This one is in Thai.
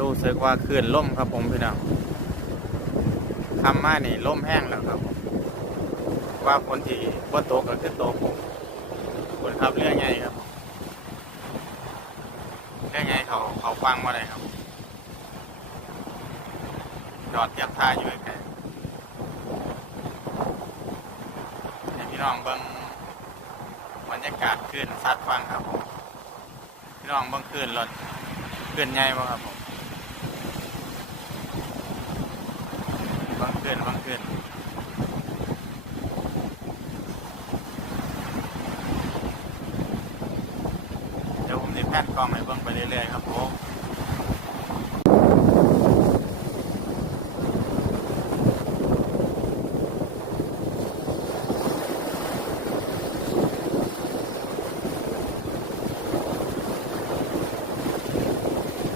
รู้สึกว่าคลื่นล่มครับผมพี่น้องคำมานี่ล่มแห้งแล้วครับ ว่าคนที่ว่าโตก็คือตผมคนขับเรื่องไงครับเรื่องไงเขาเขาฟังมาเลยครับจอดเทียบท่าอยู่ไกลๆให้พี่น้องเบิ้งบรรยากาศขึ้นซัดฟังครับผมพี่น้องเบิ้งขึ้นรถขึ้นใหญ่บ่ครับผม เบิ้งขึ้นเบิ้งขึ้นเดี๋ยวผมจะแพนกล้องให้เบิ่งไปเรื่อยๆครับผม